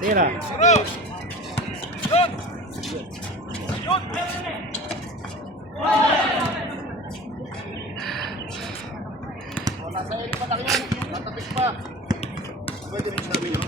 Tira. Nasa eri pa tayo, matapik pa. Pwede rin sabi nyo.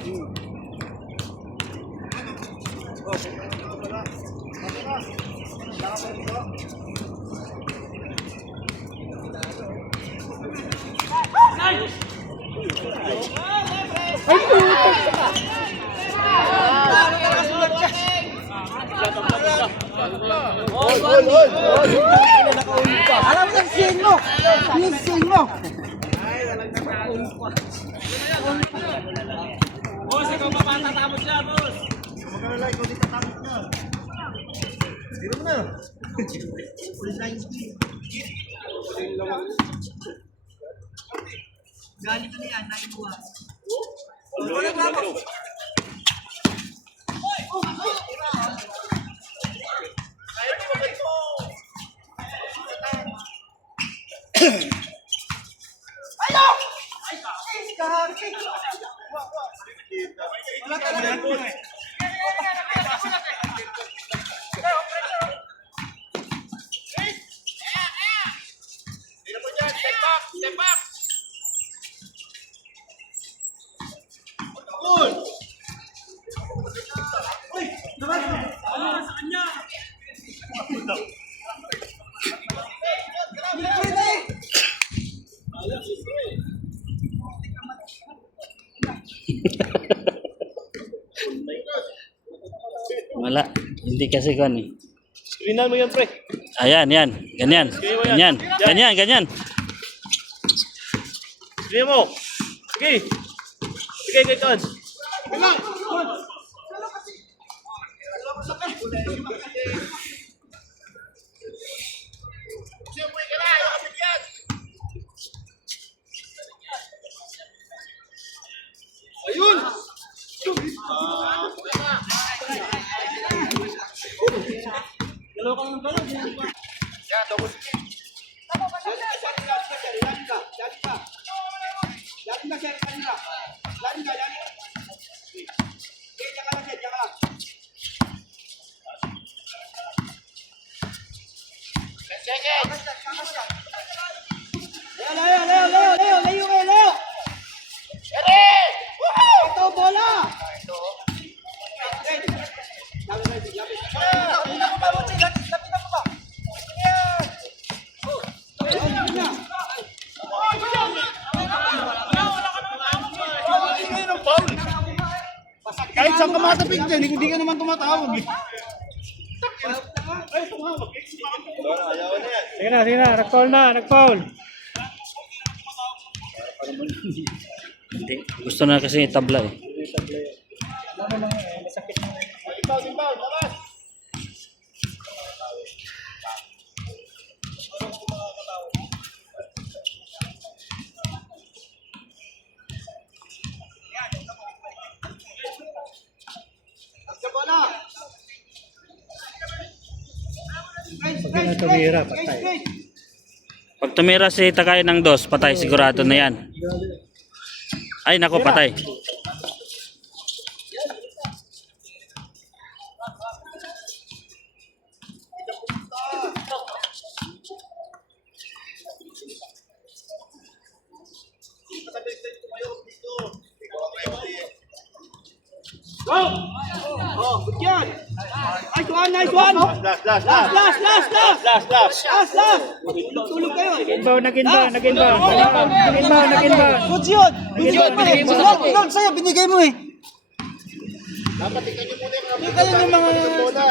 Alam mo yung sing mo! Yung sing mo! Boss, ikaw pa patatapos siya, boss. Magkalala, ikaw din tatapos na. Dito mo na. Ulit na yung speed. Galing ka na yan, nainuwa. Wala na ako. Wala ka na. Step back! Wala, hindi kasi kan eh. Screenan mo yan, pre. Ayan, yan. Ganyan. Ganyan. Ganyan, ganyan. Screen mo. Sige. Sige, kay Cons. Ayun! Yan, double spin. Leo! Ito, bola! Kahit saan ka matapik dyan, hindi ka naman tumatawag eh. Sige na. Nag-foul na. Nag-foul. Hindi. Gusto na kasi itabla eh. Inbound, labas! Pag tumira si Takay ng dos, patay. Sigurado na yan. Ay, nako, patay. Oh, good yan! Nice one! Last. Tulog kayo eh! Nag-inbound. Good yun! Pinag sa'yo, binigay mo eh! Dapat ikaw nyo muna yung Hindi kayo ng mga... bola.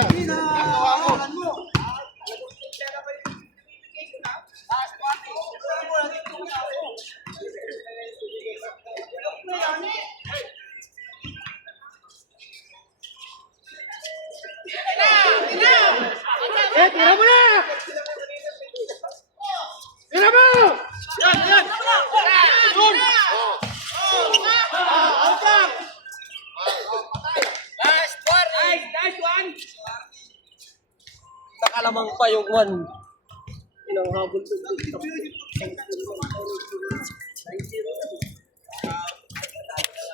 Tira mo na! Tira mo! Yan! lamang pa yung one. Inang habol ko.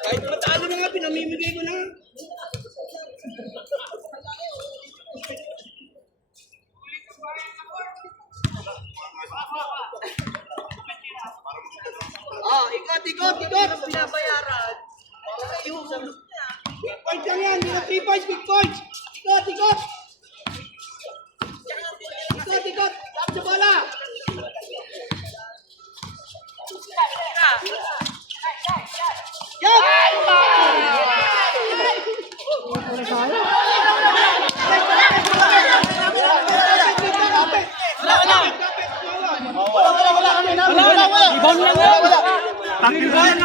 Kahit matalo na nga, pinamimigay ko na. Ikot. Pinabayaran. Yung big points lang yan. Hindi na 3 points, big points. Ikot. Tap sa bola. Yan! Wala. Rebound lang yan. Takil lang.